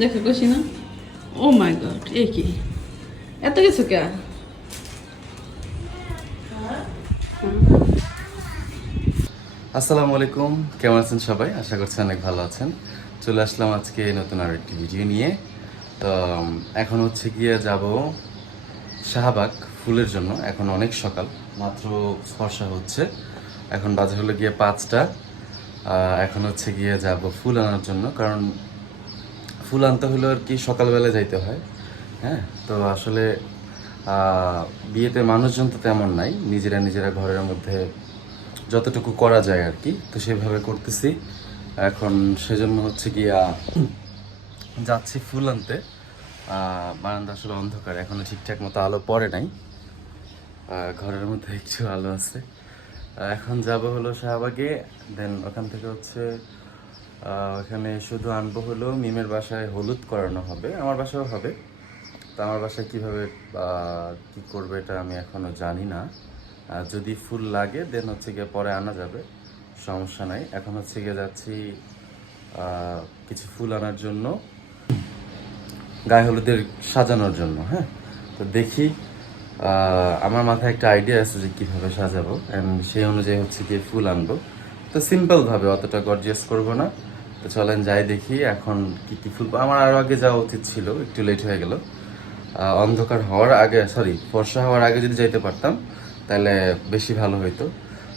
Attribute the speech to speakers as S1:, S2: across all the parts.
S1: দেখো কষি না। ও মাই গড এ কি? এত কিছু কে?
S2: আসসালামু আলাইকুম, কেমন আছেন সবাই? আশা করছি অনেক ভালো আছেন। চলে আসলাম আজকে নতুন আর একটি ভিডিও নিয়ে। তো, এখন হচ্ছে গিয়ে যাব শাহবাগ ফুলের জন্য। এখন অনেক সকাল, মাত্র ফর্সা হচ্ছে। এখন বাজে হলো গিয়ে পাঁচটা। এখন হচ্ছে গিয়ে যাব ফুল আনার জন্য। কারণ ফুল আনতে হলে আর কি সকালবেলা যাইতে হয় হ্যাঁ? তো আসলে বিয়েতে মানুষজন তো তেমন নাই, নিজেরা নিজেরা ঘরের মধ্যে যতটুকু করা যায় আর কি, তো সেভাবে করতেছি। এখন সেজন্য হচ্ছে গিয়া যাচ্ছি ফুল আনতে। বারান্দা আসলে অন্ধকার এখনও ঠিকঠাক মতো আলো পড়ে নাই। ঘরের মধ্যে একটু আলো আছে। এখন যাব হলো শাহবাগে, দেন ওখান থেকে হচ্ছে ওখানে শুধু আনব হলো মিমের বাসায় হলুদ করানো হবে, আমার বাসায়ও হবে। তো আমার বাসায় কীভাবে কী করবে এটা আমি এখনও জানি না। যদি ফুল লাগে দেন হচ্ছে গিয়ে পরে আনা যাবে, সমস্যা নাই। এখন হচ্ছে গিয়ে যাচ্ছি কিছু ফুল আনার জন্য, গায়ে হলুদের সাজানোর জন্য হ্যাঁ? তো দেখি আমার মাথায় একটা আইডিয়া আছে যে কীভাবে সাজাবো অ্যান্ড সেই অনুযায়ী হচ্ছে গিয়ে ফুল আনব। তো সিম্পলভাবে অতটা গর্জিয়াস করব না। তো চলেন যাই দেখি এখন কি কি ফুল আমার আরও আগে যাওয়া উচিত ছিল, একটু লেট হয়ে গেল। অন্ধকার হওয়ার আগে সরি বর্ষা হওয়ার আগে যদি যাইতে পারতাম, তাহলে বেশি ভালো হইতো।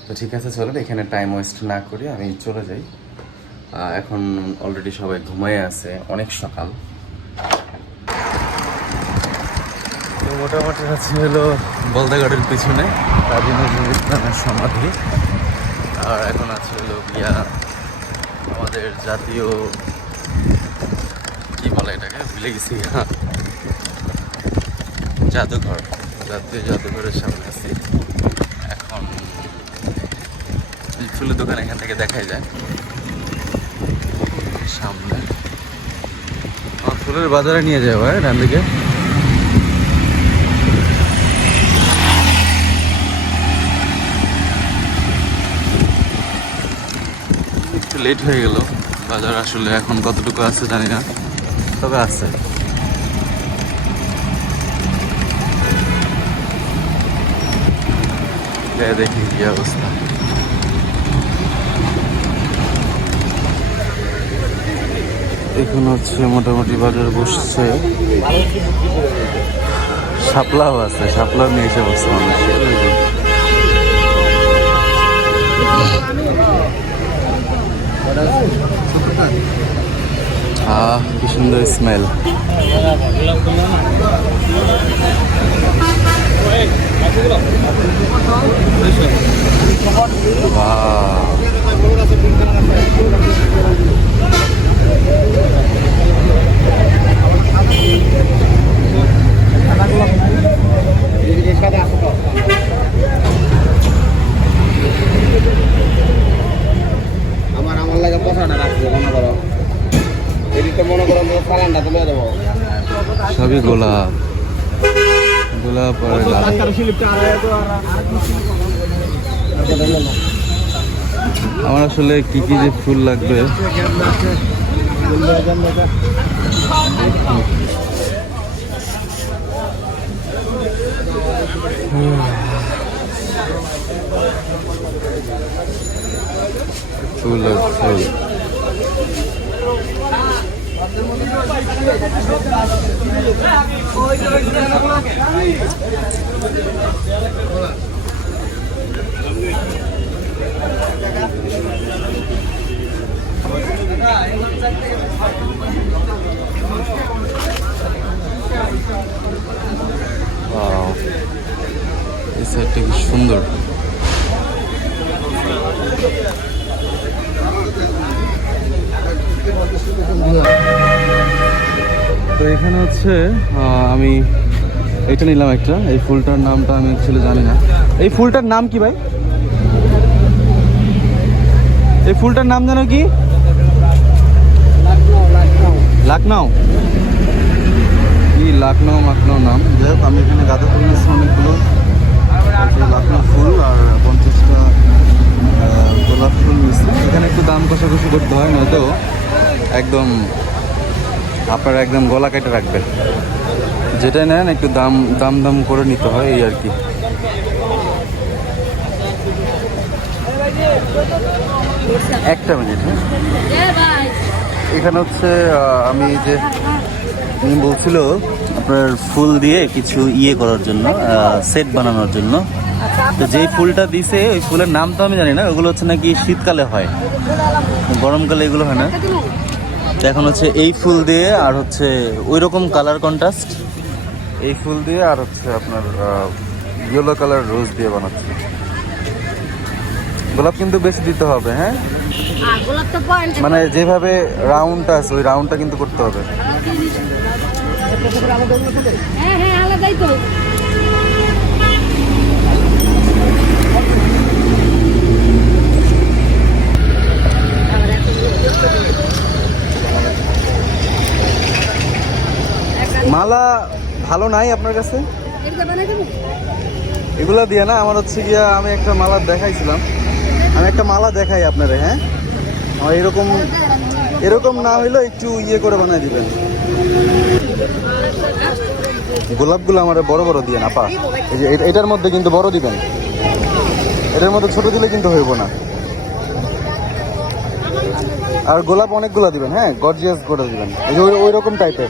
S2: তো ঠিক আছে, চলেন, এখানে টাইম ওয়েস্ট না করে আমি চলে যাই। এখন অলরেডি সবাই ঘুমায় আছে, অনেক সকাল। মোটামুটি হচ্ছে হলো বলদাগড়ের পিছনে কাজী নজরুল ইসলামের সমাধি। আর এখন আছে হলো গিয়া আমাদের জাতীয়, কি বলে এটাকে? ভুলে গেছি। জাদুঘর, জাতীয় জাদুঘরের সামনে আছি। এখন ফুলের দোকান এখান থেকে দেখাই যায়। সামনে। আমার ফুলের বাজারে নিয়ে যাব হ্যাঁ ডান দিকে। লেট হয়ে গেল। বাজার আসলে এখন কতটুকু আছে জানি না। তবে আছে। দেখি কি অবস্থা। এখন হচ্ছে মোটামুটি বাজার বসছে। শাপলাও আছে, শাপলাও নিয়ে এসে বসছে মানুষ। আহ কি সুন্দর স্মেল
S3: আমার আমার লাগে পছন্দ রাখছে মনে করো এদিকে মনে করো আমি চালানটা তুলে দেবো
S2: সবই গোলাপ গোলাপ আর লাল আমার আসলে কি কি যে ফুল লাগবে ফুল. এই সাইডটা কি সুন্দর। তো এখানে হচ্ছে আমি এটা নিলাম একটা। এই ফুলটার নামটা আমি অ্যাকচুয়ালি জানি না। এই ফুলটার নাম কি ভাই? এই ফুলটার নাম জানো কি? লাকনাও। কি লাকনাও মাকনাও নাম। যাই হোক, আমি এখানে গাঁদা ফুল অনেকগুলো। ফুল আর পঞ্চাশটা গোলাপ ফুল নিচ্ছি এখানে একটু দাম কষাকষি করতে হয় নয়তো একদম আপনারা একদম গলা কেটে রাখবেন। যেটা নেন একটু দাম দাম দাম করে নিতে হয় এই আর কি। একটা মিনিট হ্যাঁ? এখানে হচ্ছে আমি যে উনি বলছিল আপনার ফুল দিয়ে কিছু ইয়ে করার জন্য সেট বানানোর জন্য। তো যেই ফুলটা দিছে ওই ফুলের নাম তো আমি জানি না ওগুলো হচ্ছে নাকি শীতকালে হয়। গরমকালে এগুলো হয় না। তো এখন হচ্ছে এই ফুল দিয়ে আর হচ্ছে ওই রকম কালার কন্ট্রাস্ট এই ফুল দিয়ে আর হচ্ছে আপনার ইয়েলো কালার রোজ দিয়ে বানাচ্ছে। গোলাপ কিন্তু বেশি দিতে হবে হ্যাঁ?
S4: গোলাপ তো পয়েন্ট
S2: মানে যেভাবে রাউন্ডটা আছে ওই রাউন্ডটা কিন্তু করতে হবে।
S4: হ্যাঁ হ্যাঁ আলাদাই তো।
S2: মালা ভালো নাই আপনার কাছে? এগুলা দিয়ে না আমার হচ্ছে গিয়া আমি একটা মালা দেখাইছিলাম। আমি একটা মালা দেখাই আপনারে হ্যাঁ? আমার এরকম এরকম না হইলেও একটু ইয়ে করে বানাই দিবেন। গোলাপগুলো আমার বড় বড় দিয়ে না, পা। এই যে এটার মধ্যে কিন্তু বড় দিবেন। এটার মধ্যে ছোট দিলে কিন্তু হইব না। আর গোলাপ অনেকগুলো দিবেন হ্যাঁ? গর্জিয়াস করে দিবেন। এই যে ওই- রকম টাইপের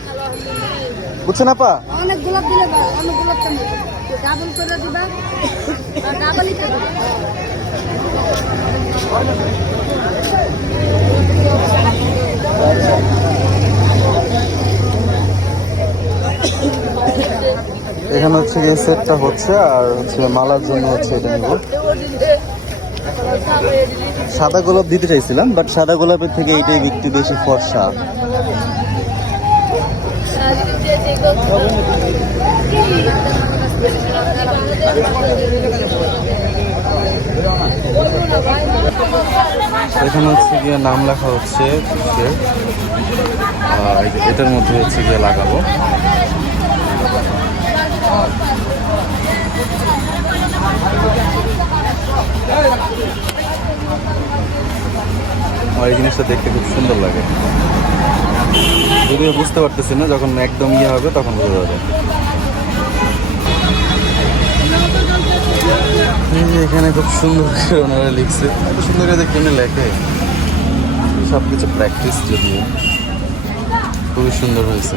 S2: বুঝছেন আপা?
S4: অনেক গোলাপ দিলে অনেক গোলাপ ডাবল করে দিবা ডাবলই করে দিবা।
S2: এখানে হচ্ছে গিয়ে সেটটা হচ্ছে, আর হচ্ছে মালার জন্য হচ্ছে এটা নিব। সাদা গোলাপ দিতে চাইছিলাম বাট সাদা গোলাপের থেকে এইটাই একটু বেশি ফর্সা। এখানে হচ্ছে গিয়ে নাম লেখা হচ্ছে এটার মধ্যে হচ্ছে গিয়ে লাগাবো। আমার এই জিনিসটা দেখতে খুব সুন্দর লাগে। যদিও বুঝতে পারতেছি না, যখন একদম ইয়ে হবে তখন বোঝা যাবে। এখানে খুব সুন্দর করে ওনারা লিখছে। এত সুন্দর করে কেমনি লেখে? সব কিছু প্র্যাকটিস যদিও। খুবই সুন্দর হয়েছে।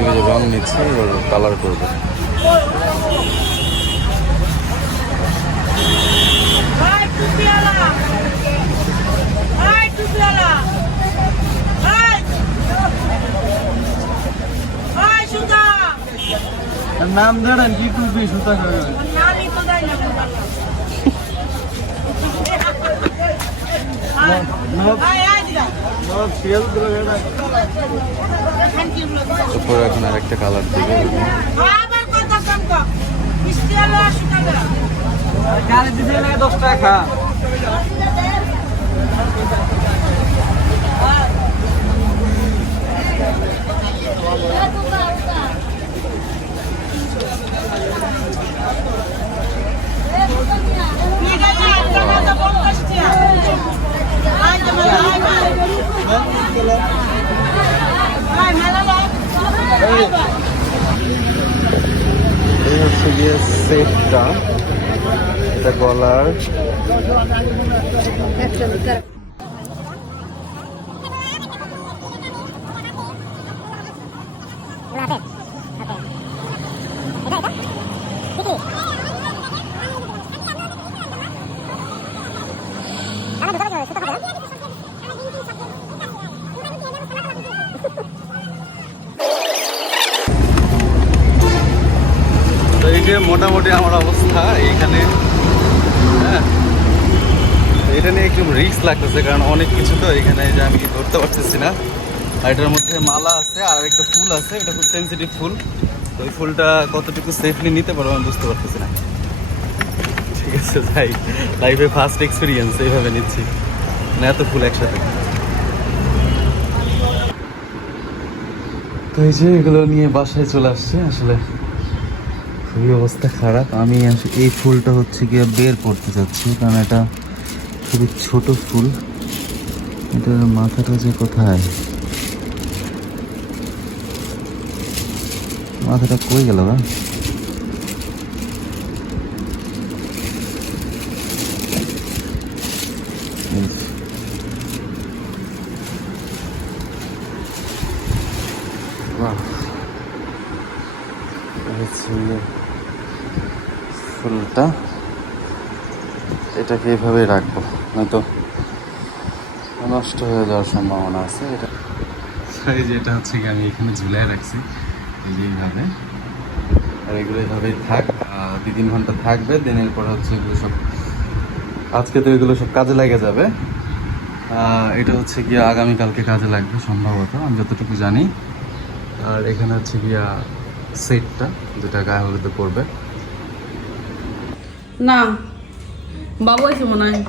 S2: থেকে যে রং নিচ্ছে এবার কালার করব।
S3: নাম ধরেন কি করবি সুতা
S5: করবে নাম
S2: তারপরে এখন আরেকটা কালার দিবে
S5: আবার কথা শুনকো মিষ্টিয়ালা সুদাগরা
S3: গাড়ি দিতে না দশ টাকা
S5: ঠিক আছে আজকাল তো বল মিষ্টিয়া আই
S2: এই হচ্ছে গিয়ে সেটটা এটা গলার যে মোটামুটি আমার অবস্থা এইখানে হ্যাঁ। এটা নিয়ে একটু রিস্ক লাগতেছে, কারণ অনেক কিছু তো এখানে যে আমি ধরতে পারতেছি না। আর এটার মধ্যে মালা আছে, আর একটা ফুল আছে, এটা খুব সেন্সিটিভ ফুল। তো ওই ফুলটা কতটুকু সেফলি নিতে পারব আমি বুঝতে পারতেছি না। ঠিক আছে তাই লাইফে ফার্স্ট এক্সপিরিয়েন্স এইভাবে নিচ্ছি। না এত ফুল একসাথে। তো এই যে এগুলো নিয়ে বাসায় চলে আসছে আসলে। খুবই অবস্থা খারাপ। আমি এই ফুলটা হচ্ছে গিয়ে বের করতে চাচ্ছি কারণ এটা খুবই ছোট ফুল। এটা মাথাটা যে কোথায়? মাথাটা কই গেল বা এই হচ্ছে ফুলটা এটাকে এইভাবেই রাখব নয়তো নষ্ট হয়ে যাওয়ার সম্ভাবনা আছে। এটা এই যে এটা হচ্ছে কি আমি এখানে ঝুলাই রাখছি এই যে এইভাবে। আর এগুলো এইভাবেই থাক দুই তিন ঘণ্টা থাকবে দিনের পর হচ্ছে এগুলো সব আজকে তো এগুলো সব কাজে লেগে যাবে। এটা হচ্ছে গিয়া আগামীকালকে কাজে লাগবে সম্ভবত আমি যতটুকু জানি। আর এখানে হচ্ছে গিয়া সেটটা যেটা গায়ে হলুদে পড়বে।
S1: না বাবু আছে মনে হয়।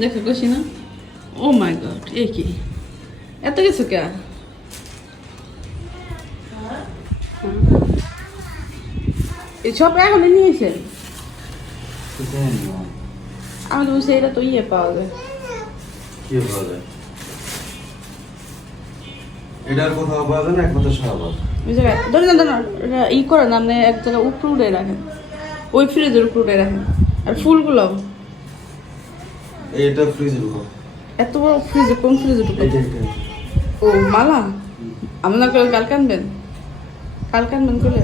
S1: দেখো কষি না। ও মাই গড এ কি? এত কিছু কে? সব এখন নিয়েছে আমি তো এটা তো ইয়ে পাওয়া যায়।
S2: কি বলা যায়? এটার কোথাও যায় না এক কথা সারা পাওয়া
S1: জায়গায় ধরে না ধরে না, এটা ই আপনি এক জায়গায় উপরে উঠে রাখেন। ওই ফ্রিজের উপরে উঠে রাখেন। আর ফুলগুলো?
S2: এইটা ফ্রিজের উপর।
S1: এত বড় ফ্রিজে কোন ফ্রিজে ঢুকে
S2: এইটা এইটা
S1: ও মালা? আপনার করে কাল কানবেন? কাল কানবেন করলে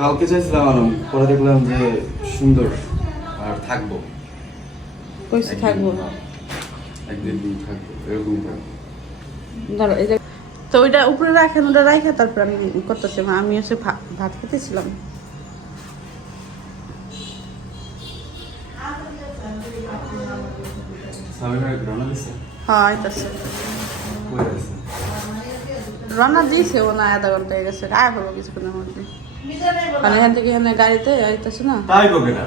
S2: কালকে চাইছিলাম আরম পরে দেখলাম যে সুন্দর আর থাকব।
S1: কইসে থাকব
S2: একদিন থাকব এরকম থাকব।
S1: ধরো এই তো ওইটা উপরে রাখেন ওটা রাখে তারপর আমি করতেছি। আমি হচ্ছে ভা- ভাত খেতেছিলাম।
S2: রান্না
S1: হ্যাঁ দিয়েছে ও না আধা ঘণ্টা হয়ে গেছে। আয় হলো কিছুক্ষণের মধ্যে। মানে এখান থেকে এখানে গাড়িতে আইতেছে না?
S2: তাই করবে না?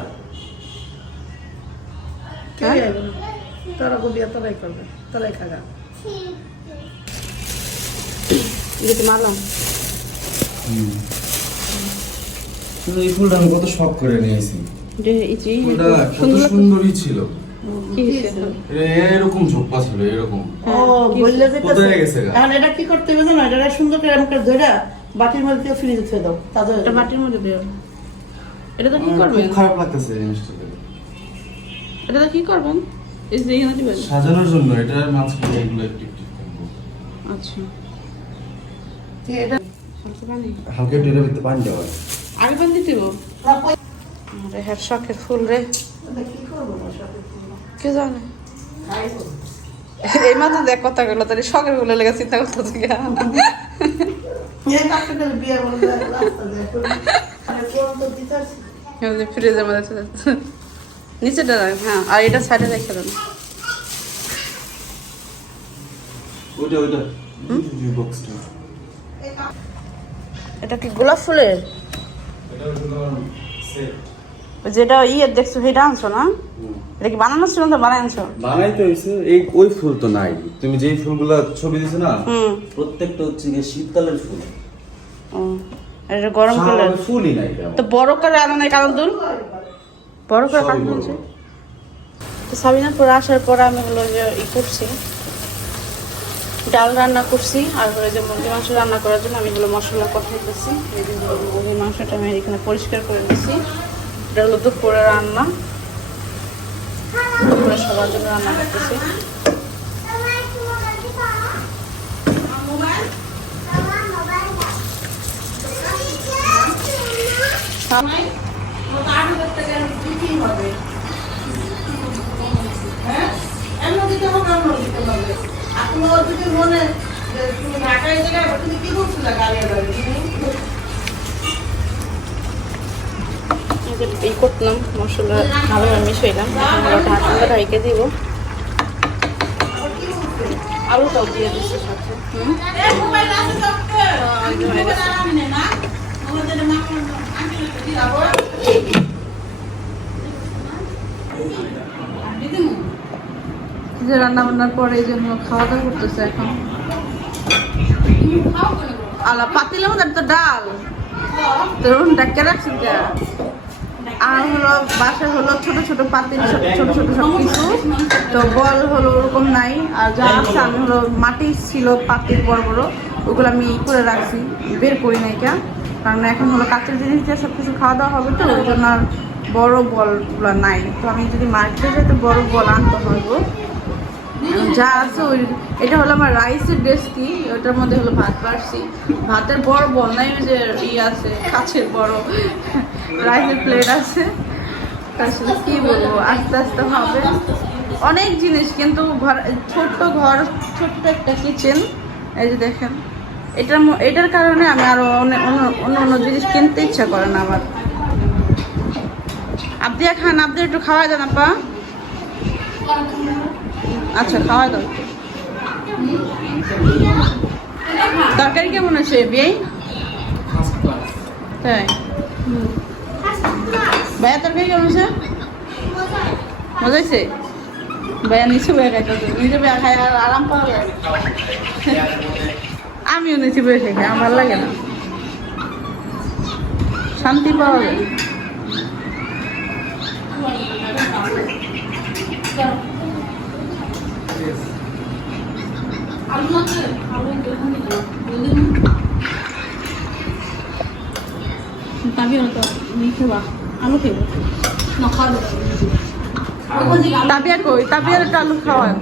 S1: হ্যাঁ?
S5: তোরা গুলিয়া তোরাই করবে। তোরাই খাগা।
S1: যেতে মারলাম।
S2: কিন্তু এই ফুলটা আমি কত শখ করে নিয়েছি। ফুলটা কত সুন্দরই ছিল।
S1: কি হয়েছে এখন?
S2: এ- এরকম ঝোপা ছিল এরকম।
S5: ও বললে যে
S2: কোথায় গেছে
S5: এখন এটা কি করতে হবে জানো? এটা সুন্দর করে এরকম ধরে বাটির মধ্যে ফ্রিজে থুয়ে দাও তাজা
S1: এটা
S5: যাবে।
S1: মধ্যে দিও। এটা তো কি করবেন?
S2: খারাপ লাগতেছে জিনিসটা
S1: এটা তো কি করবেন? এই যে এখানে দিবেন
S2: সাজানোর জন্য এটার মাঝখানে এগুলো একটু একটু
S1: আচ্ছা।
S5: এটা
S1: হালকা পানি
S2: দেওয়া হয়।
S1: পানি দিতে হ্যাঁ শখের ফুল রে
S5: কি করব না সব কিছু?
S1: কে জানে এই মাত্র দেখ কথা গেলো তাহলে শখের ফুলের লেগে চিন্তা করতেছি
S5: এই কাজটা করে বিয়ে করে দেয়, রাস্তা দিয়ে করে। কোন তো দিতে আসছে?
S1: ফ্রিজের মধ্যে। নিচেটা রাখ হ্যাঁ আর এটা সাইডে রেখে দেন
S2: ওইটা ওইটা বক্সটা
S1: এটা কি গোলাপ ফুলের? যেটা ইয়ে দেখছ সেটা আনছো না? এটা কি বানানো ছিল না বানাই আনছো?
S2: বানাই তো হইছে এই ওই ফুল তো নাই। তুমি যেই ফুলগুলো ছবি দিছো না প্রত্যেকটা হচ্ছে গিয়ে শীতকালের ফুল।
S1: এটা গরম কালার।
S2: ফুলই নাই
S1: তো বড় করে আনো নাই কারণ দুল? বড় করে কারণ তো সাবিনার পরে আসার পর আমি হলো যে ই করছি। ডাল রান্না করছি আর হলো যে মুরগি মাংস রান্না করার জন্য আমি হলো মশলা কষাইতেছি হলো মুরগির মাংসটা আমি এখানে পরিষ্কার করে দিচ্ছি এটা হলো দুপুরে রান্না দুপুরে সবার জন্য রান্না করতেছি
S5: হ্যাঁ? এমন দিতে হবে, দিতে হবে। মনে এই জায়গায় তুমি কি করছিলে গাড়ির বাড়ি?
S1: এই যে এই মশলা ভালোভাবে মিশাইলাম। এখন ঢাইকে দিব। আলুটাও দিয়ে দিচ্ছি সাথে। হুম
S5: এই মোবাইল আছে তো আপনার?
S1: এই যে রান্না বান্নার পরে এই জন্য খাওয়া দাওয়া করতেছে এখন। আলা পাতিলের মধ্যে তো ডাল। তোর ডাক্কে রাখছেন কে? আর হলো বাসা হলো ছোট ছোট পাতিল, ছোট ছোট সব কিছু। তো বল হলো ওরকম নাই। আর যা আছে আমি হলো মাটি ছিল, পাতিল বড় বড়, ওগুলো আমি ই করে রাখছি। বের করি নাই কে কারণ এখন হলো কাঁচের জিনিস দিয়ে সব কিছু খাওয়া দাওয়া হবে তো, ওই জন্য আর বড় বলগুলো নাই। তো আমি যদি মার্কেটে যাই তো বড় বল আনতে হবে। যা আছে ওই এটা হলো আমার রাইসের ডেস্কি ওটার মধ্যে হলো ভাত পারছি ভাতের বড় বল ওই যে ই আছে কাছের বড়। রাইসের প্লেট আছে। আসলে কি বলব, আস্তে আস্তে হবে। অনেক জিনিস, কিন্তু ঘর ছোট্ট ঘর, ছোট্ট একটা কিচেন এই যে দেখেন, এটার এটার কারণে আমি আরও অনেক অন্য অন্য জিনিস কিনতে ইচ্ছা করে না আমার। আবদিয়া খান আপনি একটু খাওয়া যান আপা। আচ্ছা খাওয়া দাও। তরকারি কেমন আছে বিয়ে তাই? ভাইয়া, তরকারি কেমন আছে? মজা হয়েছে? ভাইয়া নিচে বয়ে খাইতে নিচে বয়ে খাই আর আরাম পাওয়া আমিও নিচে বয়ে খাই, আমার ভালো লাগে না। শান্তি পাওয়া যায়। তাবিয়া তো নিচে আলু খেব তাবিয়া কই তাপিয়ার আলু খাওয়ায়